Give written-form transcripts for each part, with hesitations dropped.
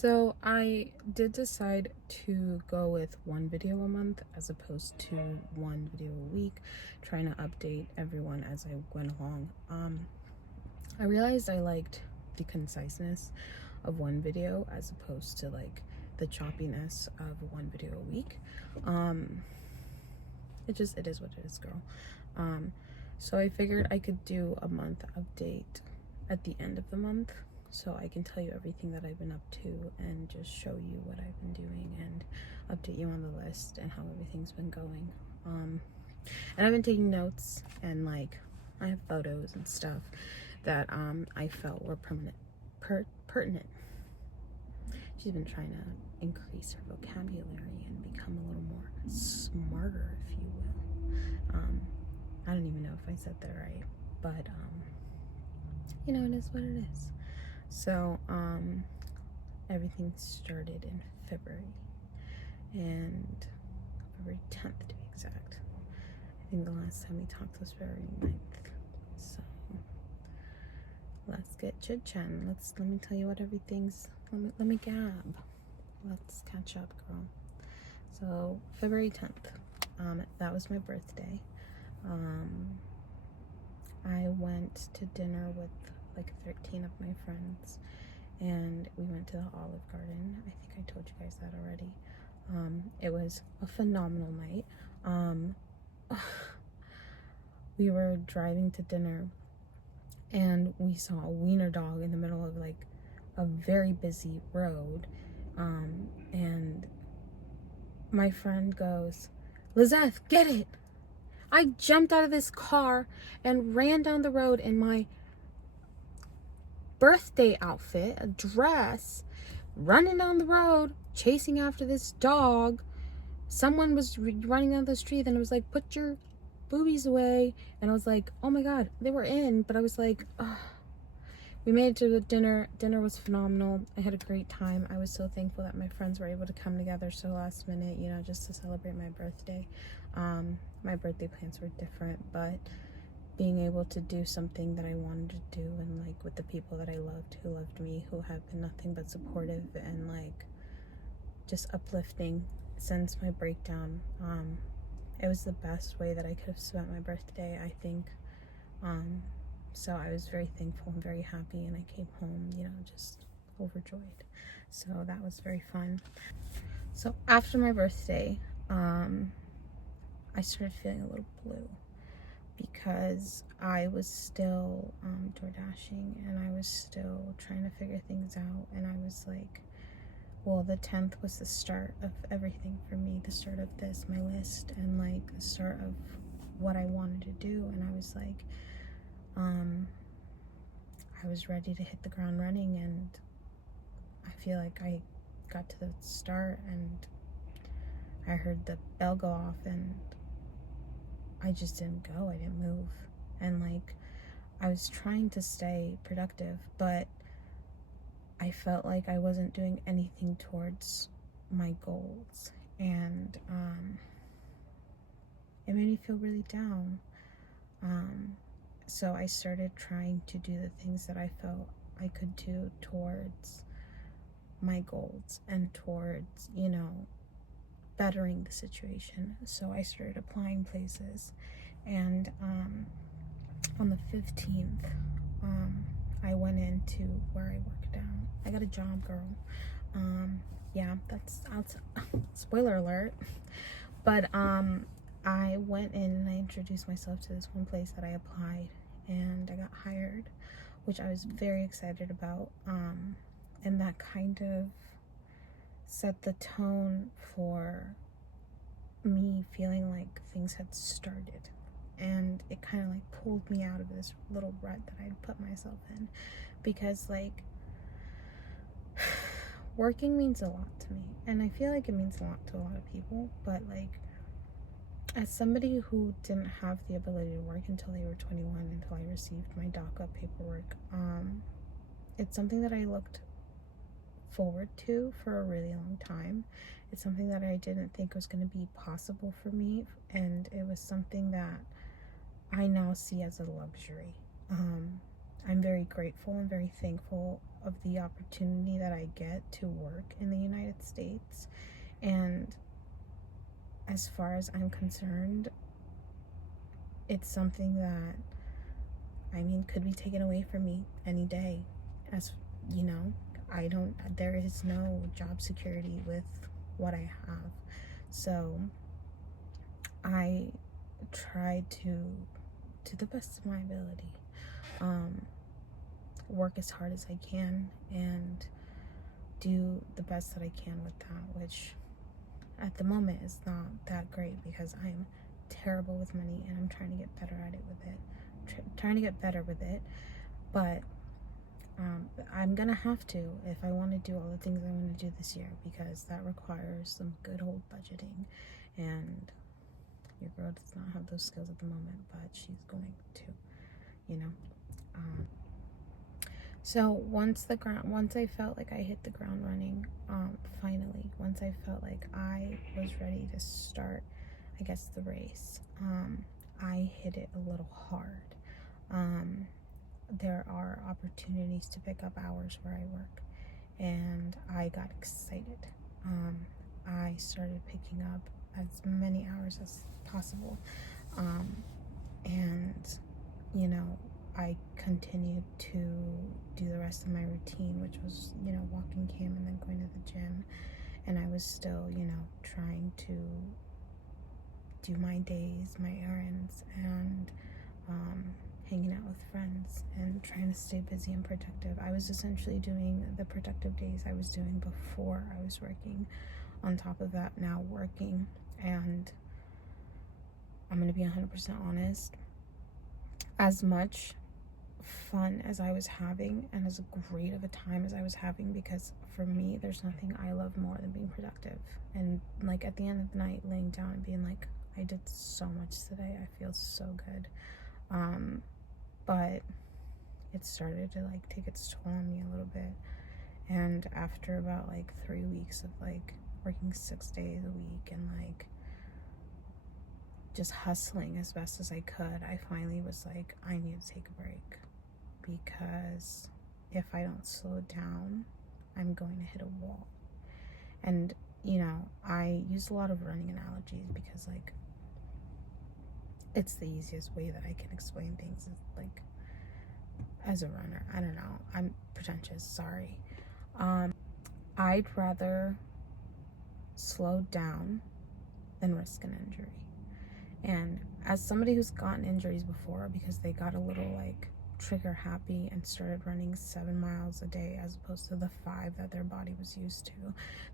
So I did decide to go with one video a month as opposed to one video a week, trying to update everyone as I went along. I realized I liked the conciseness of one video as opposed to like the choppiness of one video a week. It is what it is, girl. So I figured I could do a month update at the end of the month, so I can tell you everything that I've been up to and just show you what I've been doing and update you on the list and how everything's been going. And I've been taking notes, and like I have photos and stuff that I felt were pertinent. She's been trying to increase her vocabulary and become a little more smarter, if you will. I don't even know if I said that right, but you know, it is what it is. So everything started in February, and February 10th to be exact. I think the last time we talked was February 9th. So let's get chit-chatting. Let me tell you what everything's, let me gab. Let's catch up, girl. So February 10th, that was my birthday. I went to dinner with like 13 of my friends, and we went to the Olive Garden. I think I told you guys that already. It was a phenomenal night. We were driving to dinner, and we saw a wiener dog in the middle of like a very busy road. And my friend goes, "Lizeth, get it!" I jumped out of this car and ran down the road in my birthday outfit, a dress, running down the road, chasing after this dog. Someone was running down the street, and it was like, "Put your boobies away." And I was like, oh my god, they were in, but I was like, ugh. We made it to the dinner. Dinner was phenomenal. I had a great time. I was so thankful that my friends were able to come together so last minute, you know, just to celebrate my birthday. My birthday plans were different, but being able to do something that I wanted to do, and like with the people that I loved, who loved me, who have been nothing but supportive and like just uplifting since my breakdown. It was the best way that I could have spent my birthday, I think. So I was very thankful and very happy, and I came home, you know, just overjoyed. So that was very fun. So after my birthday, I started feeling a little blue because I was still door dashing, and I was still trying to figure things out. And I was like, well, the 10th was the start of everything for me, the start of this, my list, and like the start of what I wanted to do. And I was like, I was ready to hit the ground running, and I feel like I got to the start and I heard the bell go off, and I just didn't go. I didn't move. And like, I was trying to stay productive, but I felt like I wasn't doing anything towards my goals, and it made me feel really down. So I started trying to do the things that I felt I could do towards my goals and towards, you know, bettering the situation. So I started applying places, and on the 15th, I went into where I work now. I got a job, girl. Yeah, that's spoiler alert. But I went in and I introduced myself to this one place that I applied, and I got hired, which I was very excited about. And that kind of set the tone for me feeling like things had started, and it kind of like pulled me out of this little rut that I'd put myself in, because like working means a lot to me, and I feel like it means a lot to a lot of people, but like as somebody who didn't have the ability to work until they were 21, until I received my DACA paperwork, it's something that I looked forward to for a really long time. It's something that I didn't think was going to be possible for me, and it was something that I now see as a luxury. I'm very grateful and very thankful of the opportunity that I get to work in the United States. And as far as I'm concerned, it's something that, I mean, could be taken away from me any day. As you know, there is no job security with what I have. So I try to the best of my ability, work as hard as I can and do the best that I can with that, which at the moment is not that great because I'm terrible with money and I'm trying to get better at it trying to get better with it. But I'm gonna have to, if I want to do all the things I want to do this year, because that requires some good old budgeting, and your girl does not have those skills at the moment, but she's going to, you know. So once I felt like I hit the ground running, finally, once I felt like I was ready to start, I guess, the race, I hit it a little hard. There are opportunities to pick up hours where I work, and I got excited. I started picking up as many hours as possible, and you know, I continued to do the rest of my routine, which was, you know, walking Cam and then going to the gym, and I was still, you know, trying to do my days, my errands, and hanging out with friends and trying to stay busy and productive. I was essentially doing the productive days I was doing before I was working, on top of that now working. And I'm going to be 100% honest, as much fun as I was having and as great of a time as I was having, because for me there's nothing I love more than being productive, and like at the end of the night laying down and being like, I did so much today, I feel so good. But it started to like take its toll on me a little bit, and after about like 3 weeks of like working 6 days a week and like just hustling as best as I could, I finally was like, I need to take a break, because if I don't slow down, I'm going to hit a wall. And you know, I use a lot of running analogies because like it's the easiest way that I can explain things, like as a runner. I don't know, I'm pretentious, sorry. I'd rather slow down than risk an injury. And as somebody who's gotten injuries before because they got a little like trigger happy and started running 7 miles a day as opposed to the 5 that their body was used to,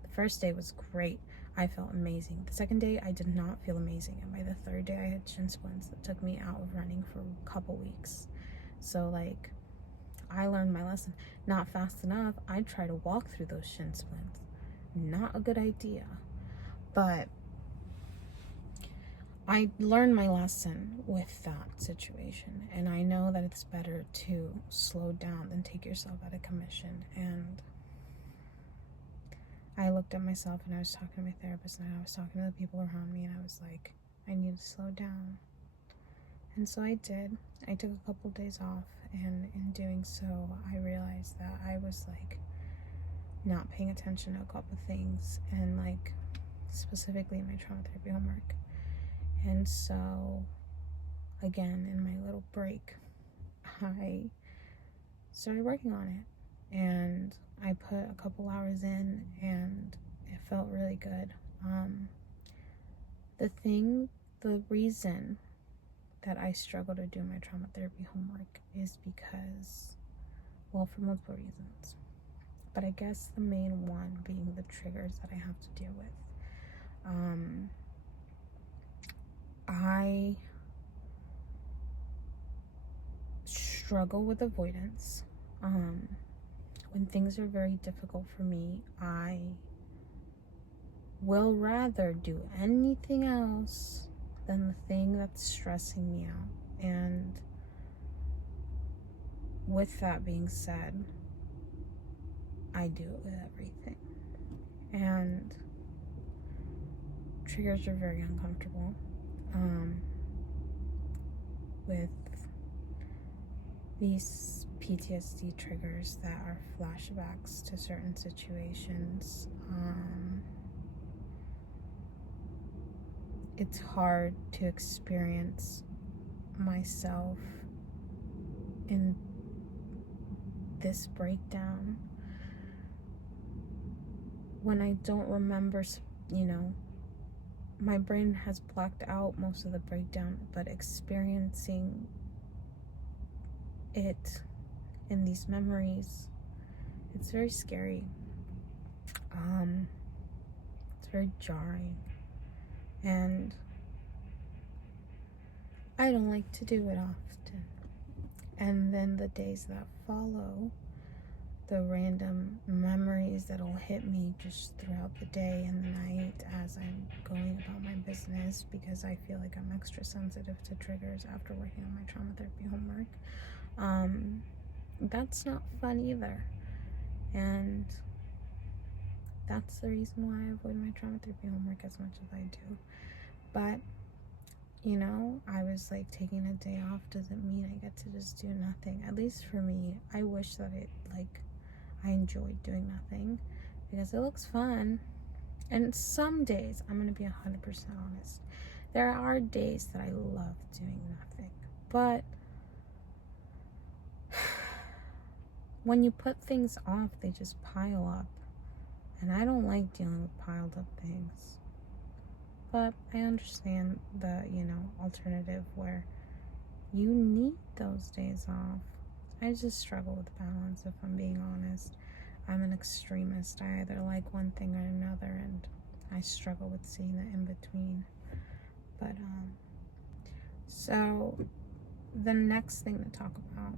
the first day was great, I felt amazing. The second day I did not feel amazing, and by the third day I had shin splints that took me out of running for a couple weeks. So like, I learned my lesson. Not fast enough, I'd try to walk through those shin splints. Not a good idea. But I learned my lesson with that situation, and I know that it's better to slow down than take yourself out of commission. And I looked at myself, and I was talking to my therapist, and I was talking to the people around me, and I was like, I need to slow down. And so I did. I took a couple days off, and in doing so, I realized that I was like not paying attention to a couple things, and like specifically my trauma therapy homework. And so again, in my little break, I started working on it, and I put a couple hours in, and it felt really good. The reason that I struggle to do my trauma therapy homework is because, well, for multiple reasons, but I guess the main one being the triggers that I have to deal with. I struggle with avoidance. When things are very difficult for me, I will rather do anything else than the thing that's stressing me out. And with that being said, I do it with everything. And triggers are very uncomfortable. With these PTSD triggers that are flashbacks to certain situations. It's hard to experience myself in this breakdown when I don't remember, my brain has blocked out most of the breakdown, but experiencing it in these memories, it's very scary. It's very jarring, and I don't like to do it often. And then the days that follow, the random memories that'll hit me just throughout the day and the night as I'm going about my business, because I feel like I'm extra sensitive to triggers after working on my trauma therapy homework. That's not fun either. And that's the reason why I avoid my trauma therapy homework as much as I do. But I was like, taking a day off doesn't mean I get to just do nothing. At least for me, I wish that I enjoyed doing nothing, because it looks fun. And some days, I'm going to be 100% honest, there are days that I love doing nothing. But when you put things off, they just pile up. And I don't like dealing with piled up things. But I understand the, alternative where you need those days off. I just struggle with balance, if I'm being honest. I'm an extremist. I either like one thing or another, and I struggle with seeing the in between. But, so the next thing to talk about,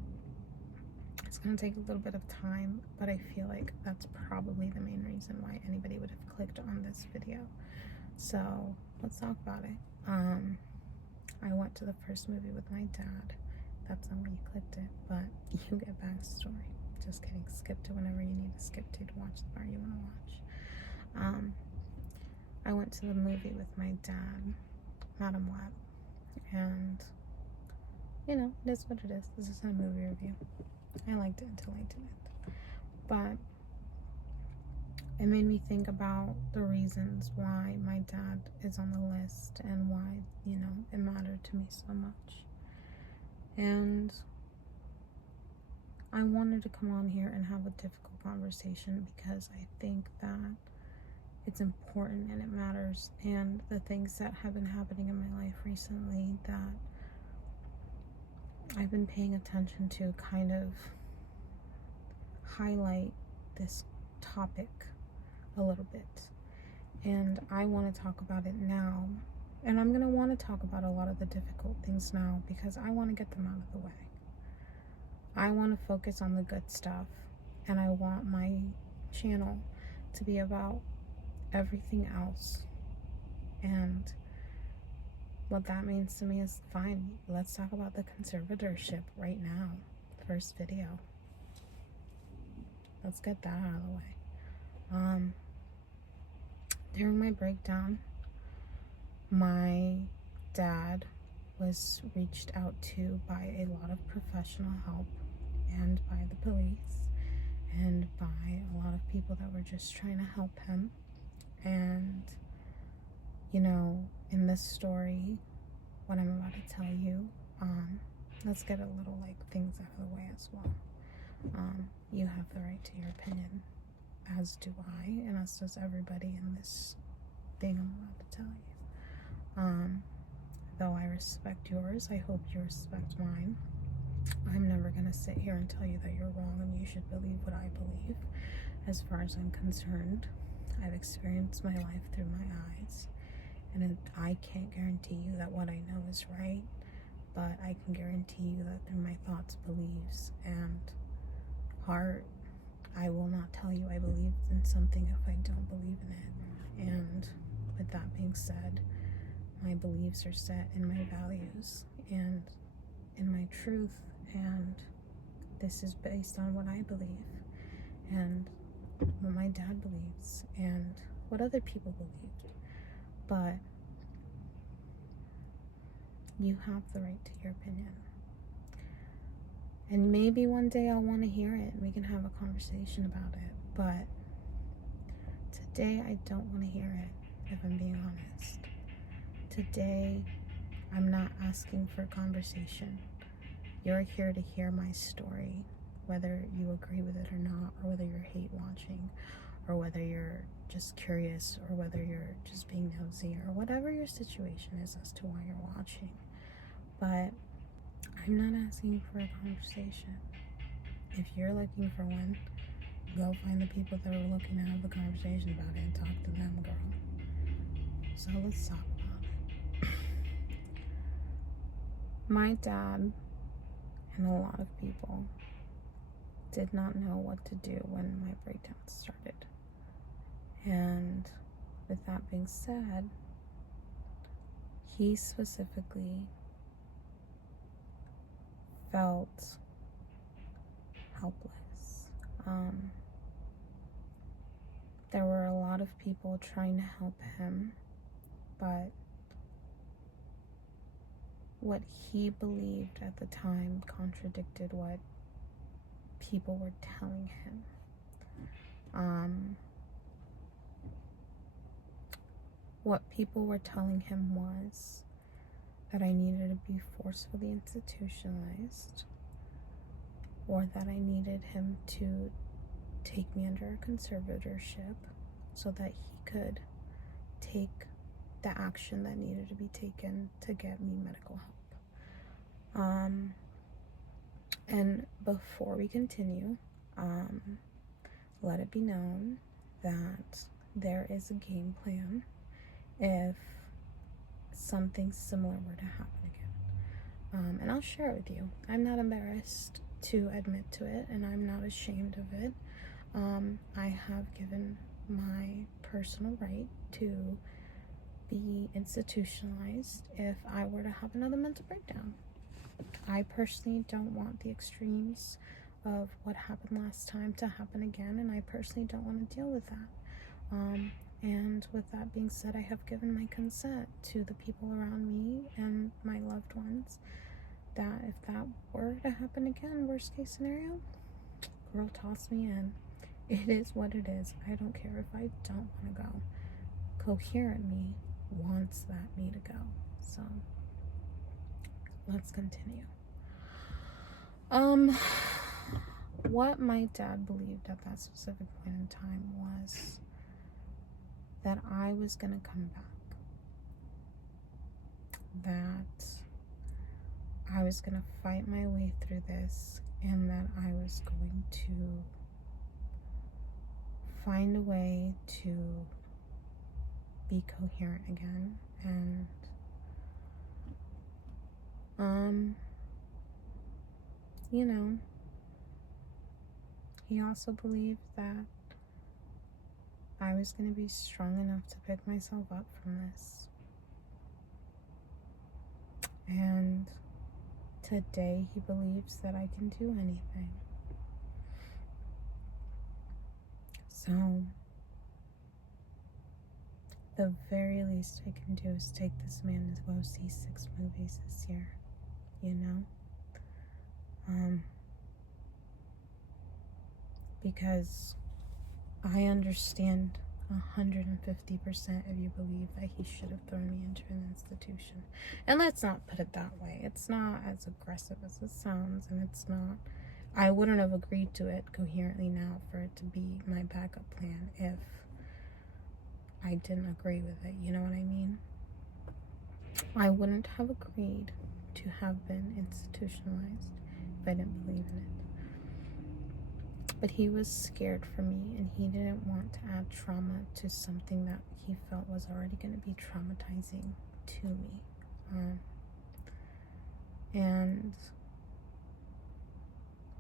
it's going to take a little bit of time, but I feel like that's probably the main reason why anybody would have clicked on this video. So let's talk about it. I went to the first movie with my dad. That's not where you clicked it, but you get backstory. Just kidding. Skip to whenever you need to skip to watch the part you want to watch. I went to the movie with my dad, Madam Web, and it is what it is. This is a movie review. I liked it until I didn't. But it made me think about the reasons why my dad is on the list and why, it mattered to me so much. And I wanted to come on here and have a difficult conversation, because I think that it's important and it matters. And the things that have been happening in my life recently that I've been paying attention to kind of highlight this topic a little bit. And I want to talk about it now. And I'm going to want to talk about a lot of the difficult things now, because I want to get them out of the way. I want to focus on the good stuff, and I want my channel to be about everything else. And what that means to me is, fine, let's talk about the conservatorship right now. First video. Let's get that out of the way. During my breakdown, my dad was reached out to by a lot of professional help, and by the police, and by a lot of people that were just trying to help him. And in this story, what I'm about to tell you, let's get a little things out of the way as well. You have the right to your opinion, as do I, and as does everybody in this thing I'm about to tell you. Though I respect yours, I hope you respect mine. I'm never going to sit here and tell you that you're wrong and you should believe what I believe. As far as I'm concerned, I've experienced my life through my eyes, and I can't guarantee you that what I know is right, but I can guarantee you that through my thoughts, beliefs, and heart, I will not tell you I believe in something if I don't believe in it. And with that being said, my beliefs are set in my values and in my truth, and this is based on what I believe and what my dad believes and what other people believed. But you have the right to your opinion. And maybe one day I'll want to hear it and we can have a conversation about it. But today I don't want to hear it, if I'm being honest. Today I'm not asking for a conversation. You're here to hear my story, whether you agree with it or not, or whether you're hate watching, or whether you're just curious, or whether you're just being nosy, or whatever your situation is as to why you're watching. But I'm not asking for a conversation. If you're looking for one, go find the people that are looking to have the conversation about it and talk to them, girl. So let's talk about it. My dad and a lot of people did not know what to do when my breakdown started. And with that being said, he specifically felt helpless. There were a lot of people trying to help him, but what he believed at the time contradicted what people were telling him. What people were telling him was that I needed to be forcefully institutionalized, or that I needed him to take me under a conservatorship so that he could take the action that needed to be taken to get me medical help. And before we continue, let it be known that there is a game plan if something similar were to happen again. And I'll share it with you. I'm not embarrassed to admit to it, and I'm not ashamed of it. I have given my personal right to be institutionalized if I were to have another mental breakdown. I personally don't want the extremes of what happened last time to happen again, and I personally don't want to deal with that. And with that being said, I have given my consent to the people around me and my loved ones that if that were to happen again, worst case scenario, girl, toss me in. It is what it is. I don't care if I don't want to go. Coherent me wants that me to go. So let's continue. What my dad believed at that specific point in time was that I was gonna come back, that I was gonna fight my way through this, and that I was going to find a way to be coherent again. And you know, he also believed that I was going to be strong enough to pick myself up from this. And today he believes that I can do anything. So the very least I can do is take this man to go see 6 movies this year, you know? Because I understand 150% if you believe that he should have thrown me into an institution. And let's not put it that way. It's not as aggressive as it sounds, and it's not, I wouldn't have agreed to it coherently now for it to be my backup plan if I didn't agree with it, you know what I mean? I wouldn't have agreed to have been institutionalized if I didn't believe in it. But he was scared for me, and he didn't want to add trauma to something that he felt was already going to be traumatizing to me. And,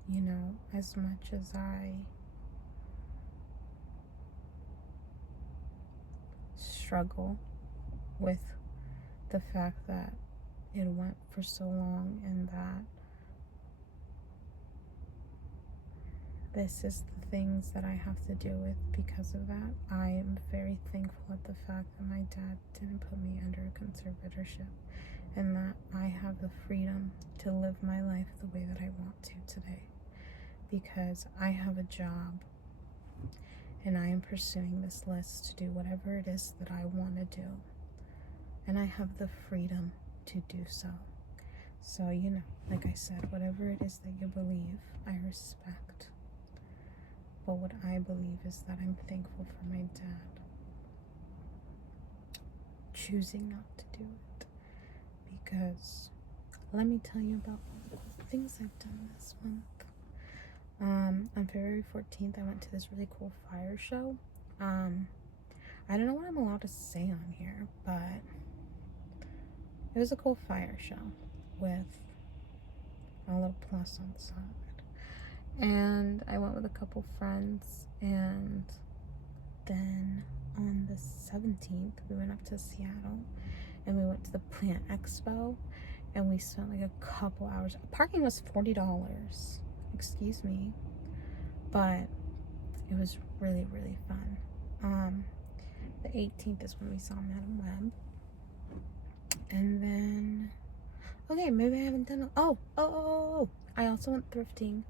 you know, as much as I struggle with the fact that it went for so long and that this is the things that I have to deal with because of that, I am very thankful at the fact that my dad didn't put me under a conservatorship and that I have the freedom to live my life the way that I want to today, because I have a job and I am pursuing this list to do whatever it is that I want to do, and I have the freedom to do so. So, you know, like I said, whatever it is that you believe, I respect. But what I believe is that I'm thankful for my dad choosing not to do it. Because let me tell you about the things I've done this month. On February 14th, I went to this really cool fire show. I don't know what I'm allowed to say on here, but it was a cool fire show with a little plus on the side. And I went with a couple friends, and then on the 17th, we went up to Seattle, and we went to the Plant Expo, and we spent like a couple hours. Parking was $40, excuse me, but it was really, really fun. The 18th is when we saw Madam Web, and then, okay, maybe I haven't done, I also went thrifting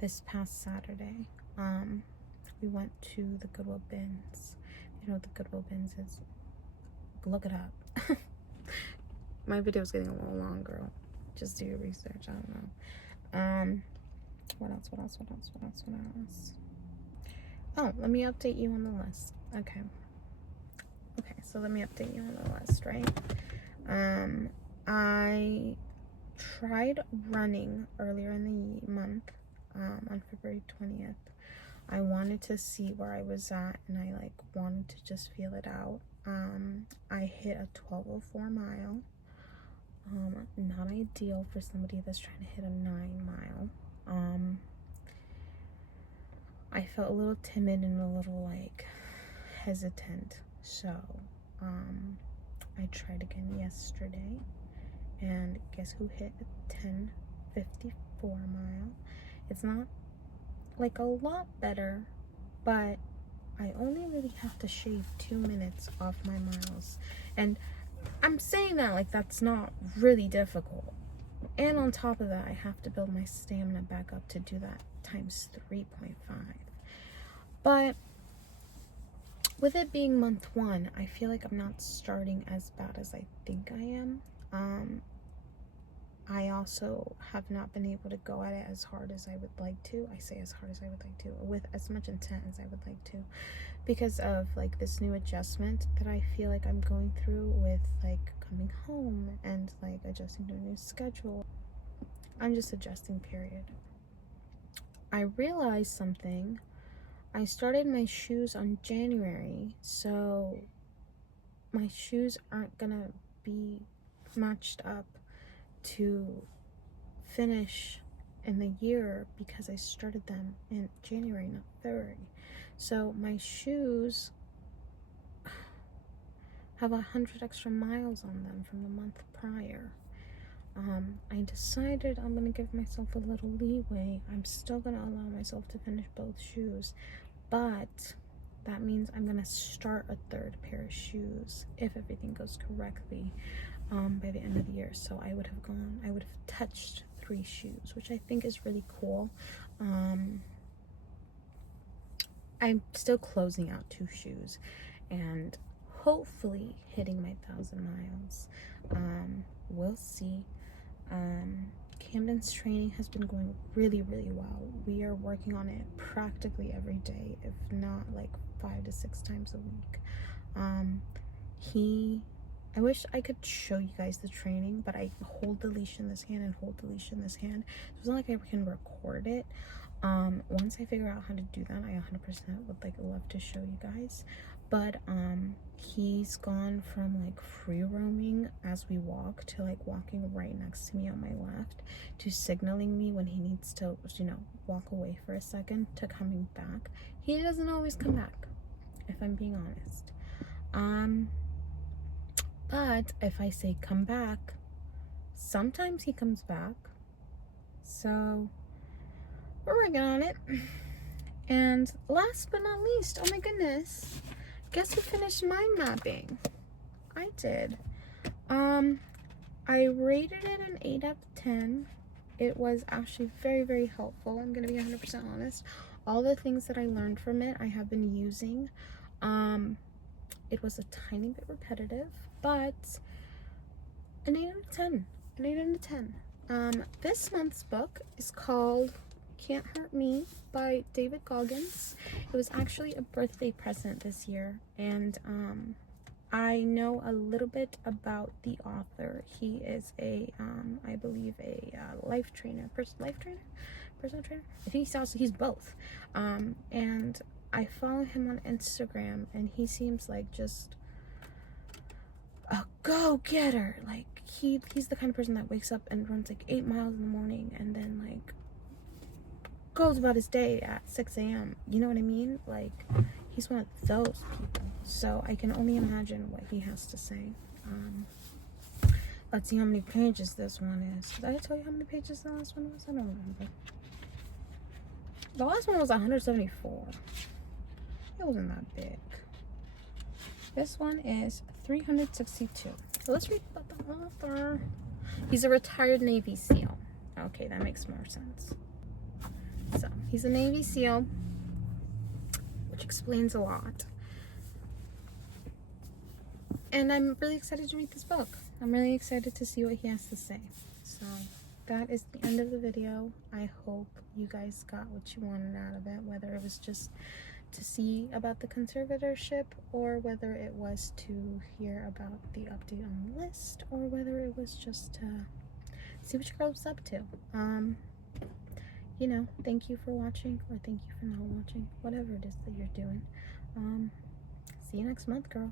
this past Saturday. We went to the Goodwill Bins. You know what the Goodwill Bins is? Look it up. My video is getting a little longer. Just do your research. I don't know. What else? Oh, let me update you on the list. Okay, so let me update you on the list, right? I tried running earlier in the month, on February 20th. I wanted to see where I was at, and I like wanted to just feel it out. I hit a 12:04 mile. Not ideal for somebody that's trying to hit a 9 mile. I felt a little timid and a little like hesitant, so I tried again yesterday, and guess who hit a 10:54 mile? It's not like a lot better, but I only really have to shave 2 minutes off my miles, and I'm saying that like that's not really difficult. And on top of that, I have to build my stamina back up to do that times 3.5. But with it being month 1, I feel like I'm not starting as bad as I think I am. I also have not been able to go at it as hard as I would like to. I say as hard as I would like to, with as much intent as I would like to, because of like this new adjustment that I feel like I'm going through with like coming home and like adjusting to a new schedule. I'm just adjusting, period. I realized something. I started my shoes on January, so my shoes aren't gonna be matched up to finish in the year because I started them in January, not February. So my shoes have 100 extra miles on them from the month prior. I decided I'm gonna give myself a little leeway. I'm still gonna allow myself to finish both shoes, but that means I'm gonna start a 3rd pair of shoes if everything goes correctly by the end of the year. So I would have touched 3 shoes, which I think is really cool. I'm still closing out 2 shoes and hopefully hitting my 1,000 miles. We'll see. Camden's training has been going really, really well. We are working on it practically every day, if not like 5 to 6 times a week. I wish I could show you guys the training, but I hold the leash in this hand and hold the leash in this hand. So it's not like I can record it. Once I figure out how to do that, I 100% would like love to show you guys. But he's gone from like free roaming as we walk to like walking right next to me on my left, to signaling me when he needs to, you know, walk away for a second, to coming back. He doesn't always come back, if I'm being honest. But if I say come back, sometimes he comes back. So we're working on it. And last but not least, oh my goodness, guess who finished mind mapping? I did. I rated it an 8 out of 10. It was actually very, very helpful. I'm going to be 100% honest. All the things that I learned from it, I have been using. It was a tiny bit repetitive, but an 8 out of 10. An 8 out of 10. This month's book is called Can't Hurt Me by David Goggins. It was actually a birthday present this year, and I know a little bit about the author. He is a, I believe, a personal trainer. I think he's both. And I follow him on Instagram, and he seems like just a go-getter. Like, he's the kind of person that wakes up and runs like 8 miles in the morning, and then like goes about his day at 6 a.m. You know what I mean? Like, he's one of those people. So I can only imagine what he has to say. Let's see how many pages this one is. Did I tell you how many pages the last one was? I don't remember. The last one was 174. It wasn't that big. This one is 362. So let's read about the author. He's a retired Navy SEAL. Okay, that makes more sense. So he's a Navy SEAL, which explains a lot. And I'm really excited to read this book. I'm really excited to see what he has to say. So that is the end of the video. I hope you guys got what you wanted out of it, whether it was just to see about the conservatorship, or whether it was to hear about the update on the list, or whether it was just to see what your girl was up to. You know, thank you for watching, or thank you for not watching, whatever it is that you're doing. See you next month, girl.